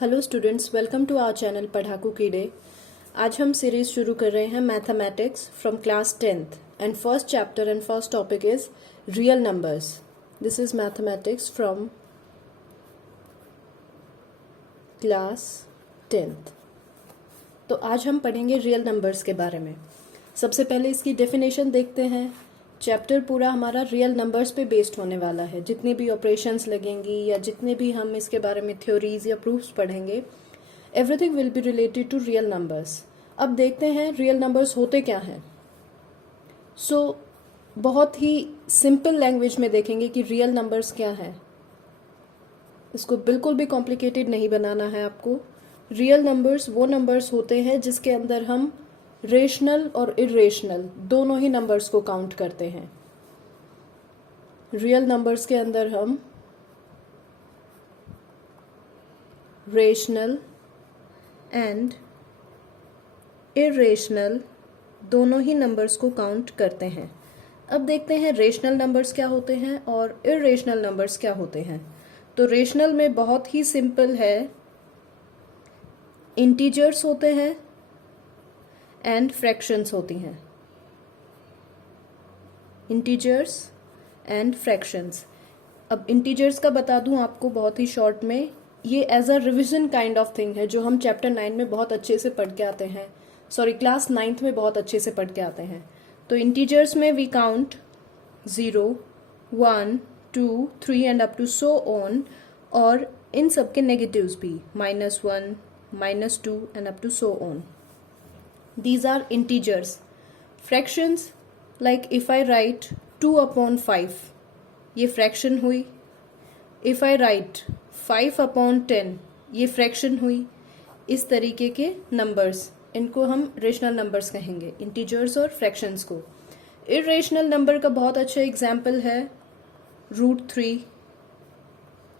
Hello students, welcome to our channel Padhaku Keede. आज हम series शुरू कर रहे हैं mathematics from class 10th and first chapter and first topic is real numbers. This is mathematics from class 10th। तो आज हम पढ़ेंगे रियल नंबर्स के बारे में। सबसे पहले इसकी डेफिनेशन देखते हैं। चैप्टर पूरा हमारा रियल नंबर्स पे बेस्ड होने वाला है। जितनी भी ऑपरेशंस लगेंगी या जितने भी हम इसके बारे में थ्योरीज या प्रूफ्स पढ़ेंगे, everything will be related to real numbers. अब देखते हैं रियल नंबर्स होते क्या हैं। बहुत ही सिंपल लैंग्वेज में देखेंगे कि रियल नंबर्स क्या हैं। इसको बिल्कुल भी कॉम्प्लिकेटेड नहीं बनाना है आपको। रियल नंबर्स वो नंबर्स होते हैं जिसके अंदर हम रेशनल और इरेशनल दोनों ही नंबर्स को काउंट करते हैं। रियल नंबर्स के अंदर हम रेशनल एंड इरेशनल दोनों ही नंबर्स को काउंट करते हैं। अब देखते हैं रेशनल नंबर्स क्या होते हैं और इरेशनल नंबर्स क्या होते हैं। तो रेशनल में बहुत ही सिंपल है, इंटीजर्स होते हैं एंड फ्रैक्शंस होती हैं। Integers and fractions. अब इंटीजर्स का बता दूं आपको बहुत ही शॉर्ट में, ये as a revision kind of thing है जो हम चैप्टर 9 में बहुत अच्छे से पढ़ के आते हैं, क्लास 9th में बहुत अच्छे से पढ़ के आते हैं। तो इंटीजर्स में we count 0, 1, 2, 3 and up to so on, और इन सब के नेगेटिव्स भी -1, -2 and up to so on. These are integers. Fractions, like if I write 2/5, ये fraction हुई। If I write 5/10, ये fraction हुई। इस तरीके के numbers, इनको हम rational numbers कहेंगे, integers और fractions को। irrational number का बहुत अच्छा example है √3,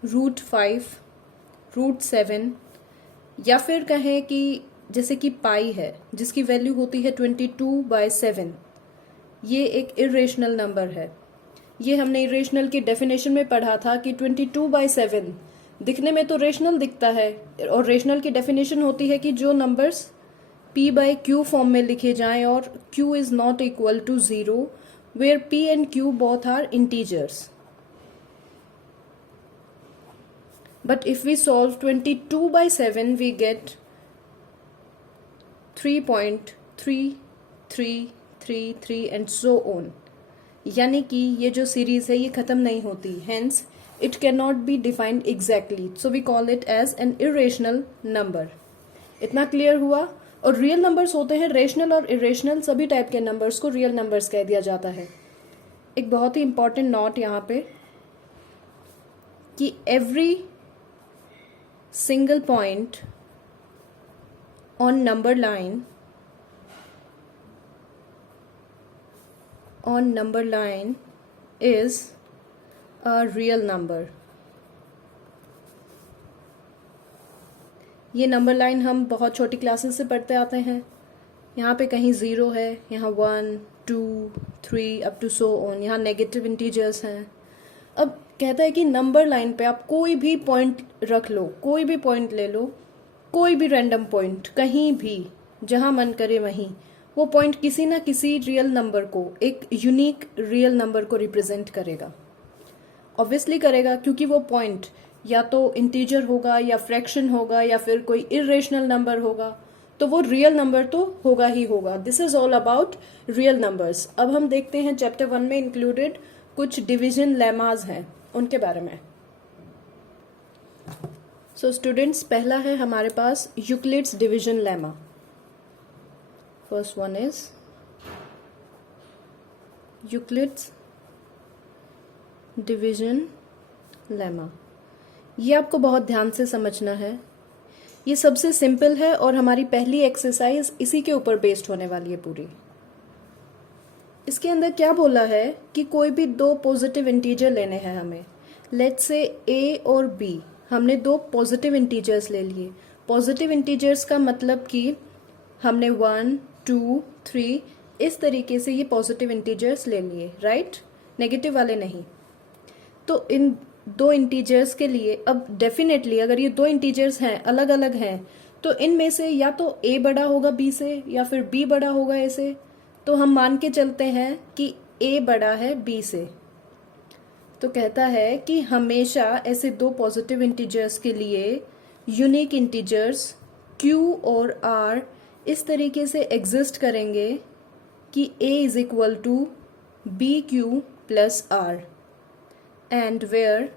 √5, √7, या फिर कहें कि जैसे कि पाई है जिसकी वैल्यू होती है 22/7, ये एक इरेशनल नंबर है। ये हमने इरेशनल की डेफिनेशन में पढ़ा था कि 22/7 दिखने में तो रेशनल दिखता है, और रेशनल की डेफिनेशन होती है कि जो नंबर्स p/q फॉर्म में लिखे जाएं और q is not equal to 0, where p and q both are integers. But if we solve 22/7 we get 3.3333 and so on. यानी कि ये जो सीरीज है ये खत्म नहीं होती, hence it can not be defined exactly, so we call it as an irrational number. इतना क्लियर हुआ। और रियल नंबर्स होते हैं रेशनल और इरेशनल, सभी टाइप के नंबर्स को रियल नंबर्स कह दिया जाता है। एक बहुत ही इंपॉर्टेंट नोट यहाँ पे कि every single point on number line is a real number। ये नंबर लाइन हम बहुत छोटी क्लासेस से पढ़ते आते हैं। यहाँ पे कहीं 0 है, यहाँ 1, 2, 3 अप टू सो ऑन, यहाँ नेगेटिव इंटीजर्स हैं। अब कहता है कि नंबर लाइन पे आप कोई भी पॉइंट रख लो, कोई भी पॉइंट ले लो, कोई भी रैंडम पॉइंट कहीं भी जहां मन करे वहीं, वो पॉइंट किसी ना किसी रियल नंबर को, एक यूनिक रियल नंबर को रिप्रेजेंट करेगा। ऑब्वियसली करेगा, क्योंकि वो पॉइंट या तो इंटीजर होगा या फ्रैक्शन होगा या फिर कोई इरेशनल नंबर होगा, तो वो रियल नंबर तो होगा ही होगा। This is all about real numbers. अब हम देखते हैं चैप्टर 1 में इंक्लूडेड कुछ डिविजन लेमाज हैं, उनके बारे में। सो स्टूडेंट्स, पहला है हमारे पास Euclid's division lemma. First one is Euclid's division lemma. ये आपको बहुत ध्यान से समझना है। ये सबसे सिंपल है और हमारी पहली एक्सरसाइज इसी के ऊपर बेस्ड होने वाली है पूरी। इसके अंदर क्या बोला है कि कोई भी दो पॉजिटिव इंटीजर लेने हैं हमें। लेट्स से a और b, हमने दो पॉजिटिव इंटीजर्स ले लिए। पॉजिटिव इंटीजर्स का मतलब कि हमने 1, 2, 3 इस तरीके से ये पॉजिटिव इंटीजर्स ले लिए, राइट? नेगेटिव वाले नहीं। तो इन दो इंटीजर्स के लिए, अब डेफिनेटली अगर ये दो इंटीजर्स हैं अलग अलग हैं तो इनमें से या तो a बड़ा होगा b से या फिर b बड़ा होगा a से। तो हम मान के चलते हैं कि a बड़ा है b से। तो कहता है कि हमेशा ऐसे दो पॉजिटिव इंटीजर्स के लिए यूनिक इंटीजर्स q और r इस तरीके से एग्जिस्ट करेंगे कि a is equal to B Q plus R and where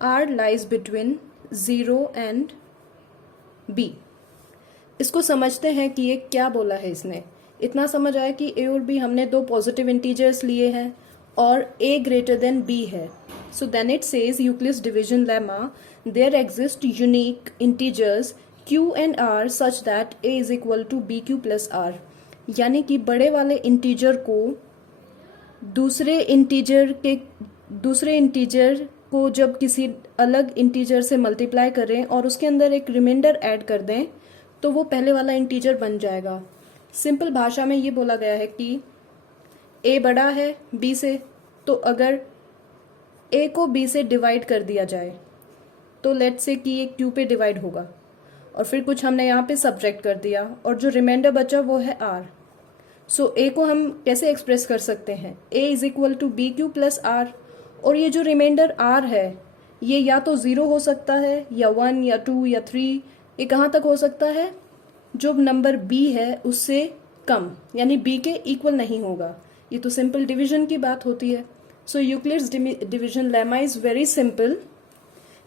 r lies between 0 and b। इसको समझते हैं कि ये क्या बोला है इसने। इतना समझ आया कि a और b हमने दो पॉजिटिव इंटीजर्स लिए हैं और a ग्रेटर देन b है। So then it says Euclid's division lemma there exist unique integers q and r such that a is equal to B Q plus r। यानी कि बड़े वाले इंटीजर को दूसरे इंटीजर को जब किसी अलग इंटीजर से मल्टीप्लाई करें और उसके अंदर एक रिमाइंडर ऐड कर दें तो वो पहले वाला इंटीजर बन जाएगा। सिंपल भाषा में ये बोला गया है कि a बड़ा है b से, तो अगर a को b से डिवाइड कर दिया जाए तो लेट्स से कि ये q पे डिवाइड होगा और फिर कुछ हमने यहाँ पे सब्ट्रैक्ट कर दिया और जो रिमाइंडर बचा वो है r। सो a को हम कैसे एक्सप्रेस कर सकते हैं, a is equal to B Q plus R. और ये जो रिमाइंडर r है ये या तो 0 हो सकता है या 1 या 2 या 3। ये कहाँ तक हो सकता है, जो नंबर b है उससे कम, यानी b के इक्वल नहीं होगा। ये तो सिंपल डिवीजन की बात होती है। So Euclid's division lemma is very simple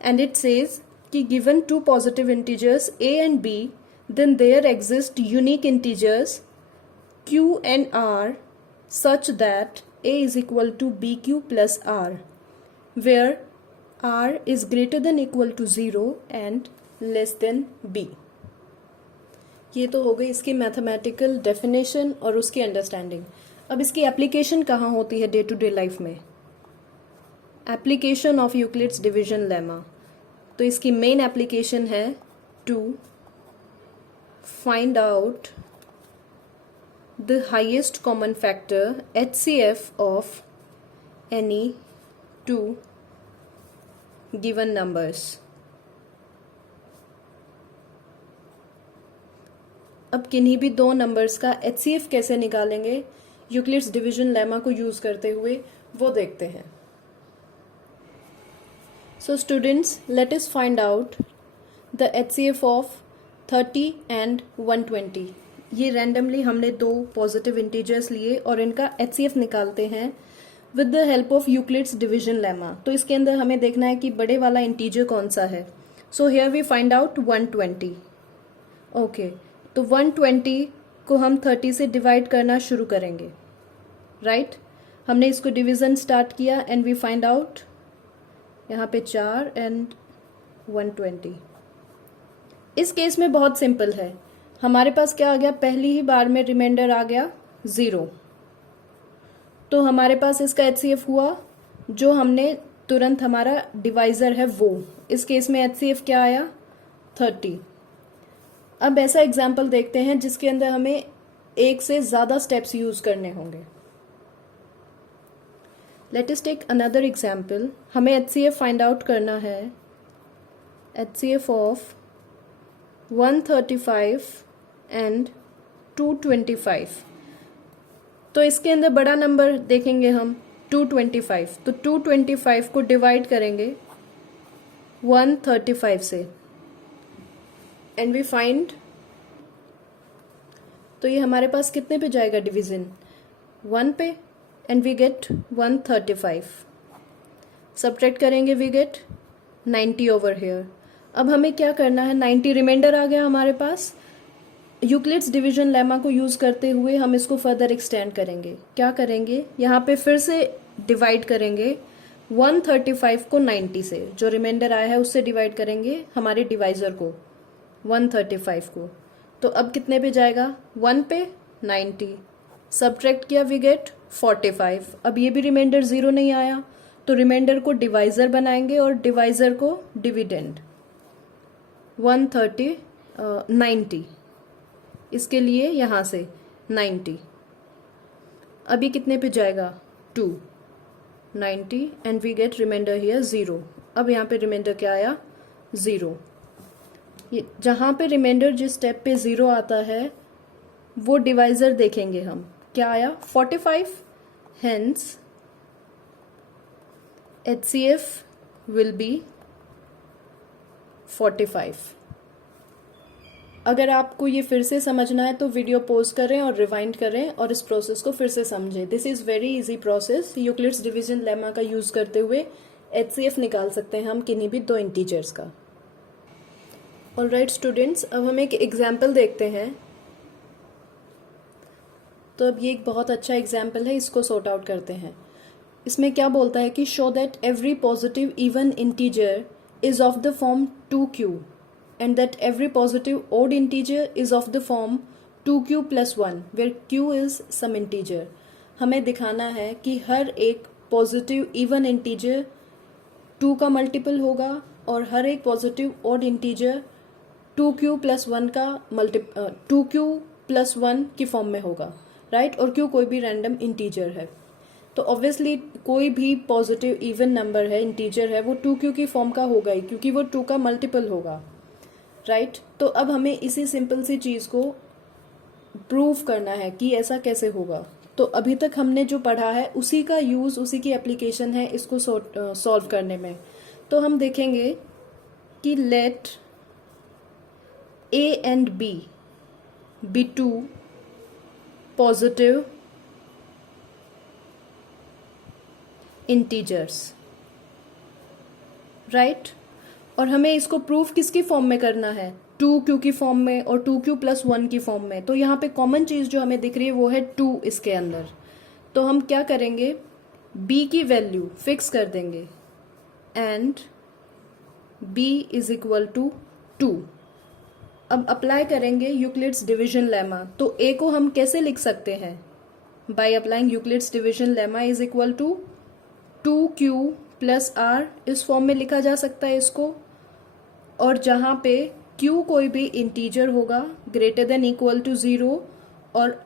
and it says कि given two positive integers a and b then there exist unique integers q and r such that a is equal to bq plus r where r is greater than equal to 0 and less than b। ये तो हो गई इसकी mathematical definition और उसकी understanding. अब इसकी application कहाँ होती है डे टू डे लाइफ में। Application of Euclid's division lemma, तो इसकी मेन एप्लीकेशन है to find out the highest common factor HCF of any two given numbers। अब किन्हीं भी दो नंबर्स का HCF कैसे निकालेंगे यूक्लिड्स डिवीजन लेमा को यूज करते हुए, वो देखते हैं। So students, let us find out the HCF of 30 and 120। ये रैंडमली हमने दो पॉजिटिव इंटीजर्स लिए और इनका HCF निकालते हैं with the help of Euclid's division lemma. तो इसके अंदर हमें देखना है कि बड़े वाला इंटीजर कौन सा है। So here we find out 120। Okay, तो 120 को हम 30 से डिवाइड करना शुरू करेंगे, राइट। हमने इसको डिवीजन स्टार्ट किया एंड वी फाइंड आउट यहाँ पे 4 एंड 120। इस केस में बहुत सिंपल है, हमारे पास क्या आ गया, पहली ही बार में रिमाइंडर आ गया 0। तो हमारे पास इसका HCF हुआ जो हमने तुरंत हमारा डिवाइजर है वो। इस केस में HCF क्या आया 30। अब ऐसा एग्जाम्पल देखते हैं जिसके अंदर हमें एक से ज़्यादा स्टेप्स यूज करने होंगे। Let us take another example. हमें HCF फाइंड आउट करना है, HCF ऑफ 135 एंड 225। तो इसके अंदर बड़ा नंबर देखेंगे हम 225। तो 225 को डिवाइड करेंगे 135 से एंड वी फाइंड, तो ये हमारे पास कितने पे जाएगा डिवीजन 1 पे एंड वी गेट 135। सब्ट्रैक्ट करेंगे वी गेट 90 ओवर हियर। अब हमें क्या करना है, 90 रिमाइंडर आ गया हमारे पास। यूक्लिड्स डिवीजन लेमा को यूज करते हुए हम इसको फर्दर एक्सटेंड करेंगे। क्या करेंगे, यहाँ पे फिर से डिवाइड करेंगे 135 को 90 से, जो रिमाइंडर आया है उससे डिवाइड करेंगे हमारे डिवाइजर को 135 को। तो अब कितने पे जाएगा, 1 पे 90, सब्ट्रैक्ट किया वी गेट 45। अब ये भी रिमाइंडर 0 नहीं आया तो रिमाइंडर को डिवाइजर बनाएंगे और डिवाइजर को डिविडेंड 90। इसके लिए यहाँ से 90। अभी कितने पे जाएगा 2, 90 and we get remainder here 0। अब यहाँ पे रिमाइंडर क्या आया, 0। ये जहाँ पे रिमाइंडर जिस स्टेप पे 0 आता है वो डिवाइजर देखेंगे हम, क्या आया 45। Hence HCF will be 45। अगर आपको ये फिर से समझना है तो वीडियो पॉज करें और रिवाइंड करें और इस प्रोसेस को फिर से समझें। This is very easy process. Euclid's division lemma का यूज़ करते हुए HCF निकाल सकते हैं हम किन्हीं भी दो इंटीजर्स का। ऑलराइट स्टूडेंट्स, अब हम एक एग्जाम्पल देखते हैं। तो अब ये एक बहुत अच्छा एग्जाम्पल है, इसको सॉर्ट आउट करते हैं। इसमें क्या बोलता है कि show that every positive even integer is of the form 2q and that every positive odd integer is of the form 2q plus 1 where q is some integer। हमें दिखाना है कि हर एक पॉजिटिव इवन इंटीजर 2 का multiple होगा और हर एक positive odd integer 2q plus 1 का 2q plus 1 की फॉर्म में होगा, राइट। और q कोई भी रैंडम इंटीजर है, तो ऑब्वियसली कोई भी पॉजिटिव इवन नंबर है, इंटीजर है, वो 2q की फॉर्म का होगा ही क्योंकि वो 2 का मल्टीपल होगा, राइट। तो अब हमें इसी सिंपल सी चीज़ को प्रूव करना है कि ऐसा कैसे होगा। तो अभी तक हमने जो पढ़ा है उसी का यूज़, उसी की एप्लीकेशन है इसको सॉल्व करने में। तो हम देखेंगे कि let A and B be two positive integers, right. और हमें इसको प्रूफ किसकी फॉर्म में करना है, 2q की फॉर्म में और 2q plus 1 की फॉर्म में। तो यहाँ पे कॉमन चीज़ जो हमें दिख रही है वो है 2 इसके अंदर। तो हम क्या करेंगे, b की वैल्यू फिक्स कर देंगे and b is equal to 2। अब अप्लाई करेंगे यूक्लिड्स डिवीजन लेमा। तो a को हम कैसे लिख सकते हैं, by applying Euclid's division lemma is equal to 2q plus r, इस फॉर्म में लिखा जा सकता है इसको। और जहाँ पे q कोई भी इंटीजर होगा ग्रेटर देन इक्वल टू 0 और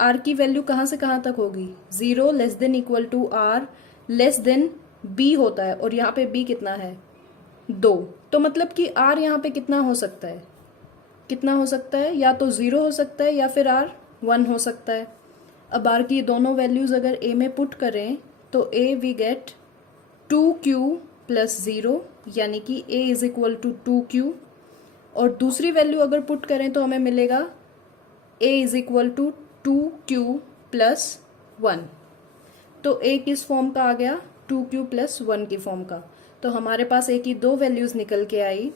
r की वैल्यू कहाँ से कहाँ तक होगी, 0 less than equal to r less than b होता है। और यहाँ पे b कितना है, 2। तो मतलब कि r यहाँ पे कितना हो सकता है, कितना हो सकता है, या तो 0 हो सकता है या फिर r 1 हो सकता है। अब r की दोनों वैल्यूज अगर a में पुट करें तो a we get 2q plus 0 यानी कि a is equal to 2q। और दूसरी वैल्यू अगर पुट करें तो हमें मिलेगा a is equal to 2q plus 1। तो a किस फॉर्म का आ गया, 2q प्लस 1 की फॉर्म का। तो हमारे पास a की दो वैल्यूज निकल के आई,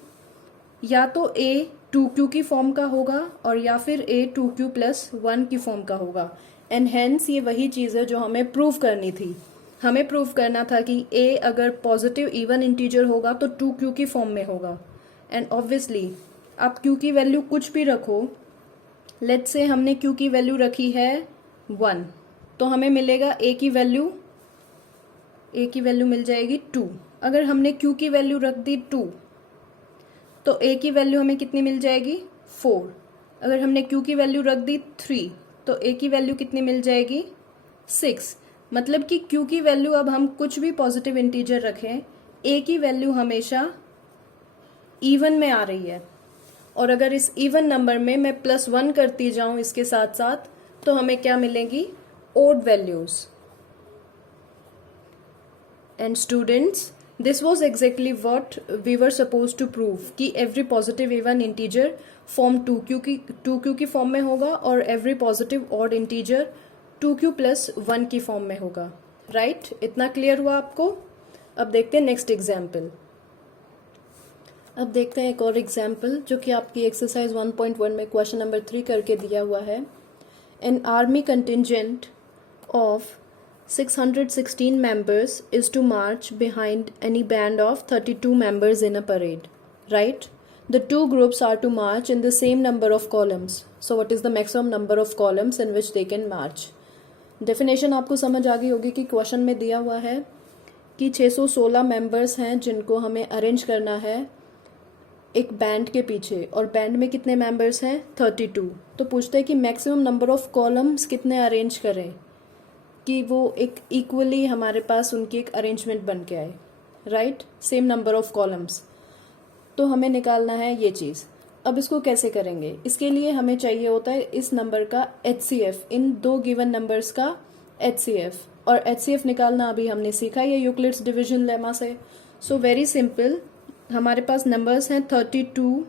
या तो a 2q की फॉर्म का होगा और या फिर a 2q प्लस 1 की फॉर्म का होगा। एंड हेंस ये वही चीज़ है जो हमें प्रूव करनी थी। हमें प्रूव करना था कि a अगर पॉजिटिव इवन इंटीजर होगा तो 2q की फॉर्म में होगा। एंड ऑब्वियसली आप q की वैल्यू कुछ भी रखो, लेट्स से हमने q की वैल्यू रखी है 1, तो हमें मिलेगा a की वैल्यू मिल जाएगी 2। अगर हमने q की वैल्यू रख दी 2 तो a की वैल्यू हमें कितनी मिल जाएगी, 4। अगर हमने q की वैल्यू रख दी 3 तो a की वैल्यू कितनी मिल जाएगी, 6। मतलब कि q की वैल्यू, अब हम कुछ भी पॉजिटिव इंटीजर रखें, a की वैल्यू हमेशा इवन में आ रही है। और अगर इस इवन नंबर में मैं +1 करती जाऊं इसके साथ साथ तो हमें क्या मिलेंगी, odd values. And students, this was exactly what we were suppose to prove कि every positive even integer form 2q की फॉर्म में होगा और every positive odd integer 2q plus 1 की फॉर्म में होगा, राइट। इतना क्लियर हुआ आपको। अब देखते हैं नेक्स्ट एग्जाम्पल। अब देखते हैं एक और एग्जाम्पल जो कि आपकी एक्सरसाइज 1.1 में क्वेश्चन नंबर 3 करके दिया हुआ है। An army contingent of 616 members is to march behind any band of 32 members in a parade, right? The two groups are to march in the same number of columns. So what is the maximum number of columns in which they can march? Definition आपको समझ आ गई होगी कि question में दिया हुआ है कि 616 मेंबर्स हैं जिनको हमें अरेंज करना है एक बैंड के पीछे, और बैंड में कितने मेंबर्स हैं, 32। तो पूछते हैं कि मैक्सिमम नंबर ऑफ कॉलम्स कितने अरेंज करें कि वो एक इक्वली हमारे पास उनकी एक अरेंजमेंट बन के आए, right, same number of columns. तो हमें निकालना है ये चीज़। अब इसको कैसे करेंगे, इसके लिए हमें चाहिए होता है इस नंबर का HCF, इन दो गिवन नंबर्स का HCF, और HCF निकालना अभी हमने सीखा ये यूक्लिड्स डिवीजन लेमा से। सो वेरी सिंपल, हमारे पास नंबर्स हैं 32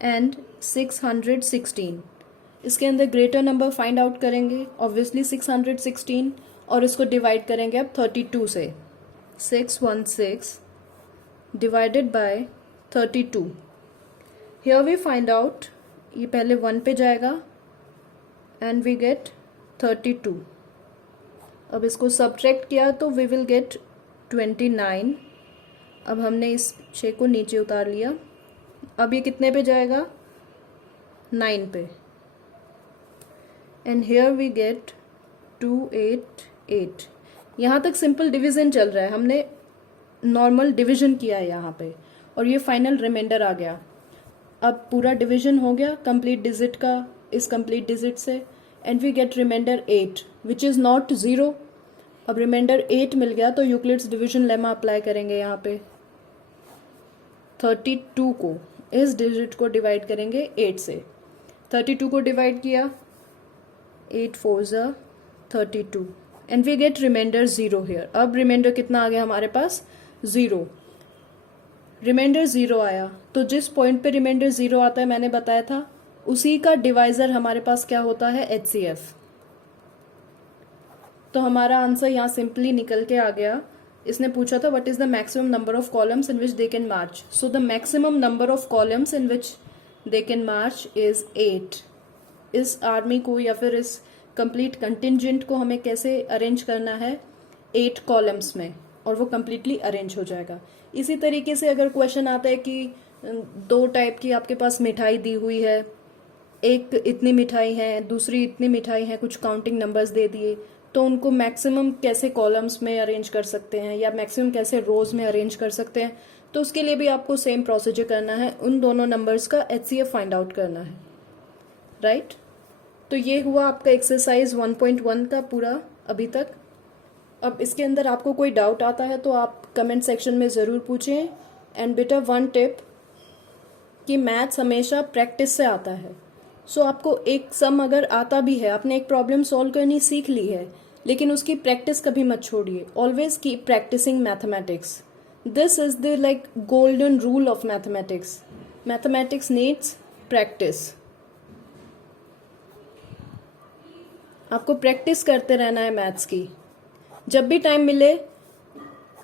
एंड 616। इसके अंदर ग्रेटर नंबर फाइंड आउट करेंगे, ऑब्वियसली 616, और इसको डिवाइड करेंगे अब 32 से। 616 divided by 32। Here we find out, ये पहले 1 पे जाएगा एंड वी गेट 32। अब इसको सब्ट्रैक्ट किया तो वी विल गेट 29। अब हमने इस 6 को नीचे उतार लिया, अब ये कितने पे जाएगा, 9 पे, एंड हियर वी गेट 288। यहाँ तक सिंपल डिवीजन चल रहा है, हमने नॉर्मल डिवीजन किया है यहाँ पे, और ये फाइनल रिमाइंडर आ गया। अब पूरा डिवीजन हो गया कंप्लीट डिजिट का इस कंप्लीट डिजिट से, and we get remainder 8 which is not 0। अब रिमाइंडर 8 मिल गया तो यूक्लिड्स डिवीजन लेमा अप्लाई करेंगे यहाँ पे। 32 को, इस डिजिट को डिवाइड करेंगे 8 से। 32 को डिवाइड किया, 8 4 ज़ा 32, and we get remainder 0 here. अब रिमाइंडर कितना आ गया हमारे पास, 0। रिमाइंडर 0 आया तो जिस पॉइंट पे रिमाइंडर 0 आता है मैंने बताया था उसी का डिवाइजर हमारे पास क्या होता है, HCF। तो हमारा आंसर यहाँ सिंपली निकल के आ गया। इसने पूछा था what is the maximum number of columns in which they can March. So the maximum number of columns in which they can March is 8। इस आर्मी को या फिर इस कंप्लीट कंटिजेंट को हमें कैसे अरेंज करना है, 8 कॉलम्स में, और वो कम्प्लीटली अरेंज हो जाएगा। इसी तरीके से अगर क्वेश्चन आता है कि 2 टाइप की आपके पास मिठाई दी हुई है, एक इतनी मिठाई है दूसरी इतनी मिठाई है, कुछ काउंटिंग नंबर्स दे दिए, तो उनको मैक्सिमम कैसे कॉलम्स में अरेंज कर सकते हैं या मैक्सिमम कैसे रोज में अरेंज कर सकते हैं, तो उसके लिए भी आपको सेम प्रोसीजर करना है, उन दोनों नंबर्स का HCF फाइंड आउट करना है, राइट। तो ये हुआ आपका एक्सरसाइज 1.1 का पूरा अभी तक। अब इसके अंदर आपको कोई डाउट आता है तो आप कमेंट सेक्शन में ज़रूर पूछें। एंड बेटा वन टिप कि मैथ्स हमेशा प्रैक्टिस से आता है। सो आपको एक सम अगर आता भी है, आपने एक प्रॉब्लम सॉल्व करनी सीख ली है, लेकिन उसकी प्रैक्टिस कभी मत छोड़िए। Always keep practicing mathematics. This is the like golden rule of mathematics. Mathematics needs practice. आपको प्रैक्टिस करते रहना है मैथ्स की। जब भी टाइम मिले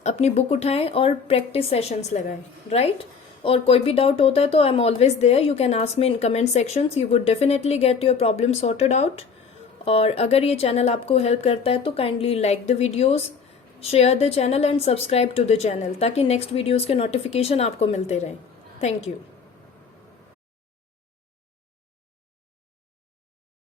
अपनी बुक उठाएं और प्रैक्टिस सेशंस लगाएं, राइट। और कोई भी डाउट होता है तो I am always there, you can ask me in comment sections, you would definitely get your problem sorted out. और अगर ये चैनल आपको हेल्प करता है तो kindly like the videos, share the channel and subscribe to the channel, ताकि next videos के notification आपको मिलते रहें। Thank you.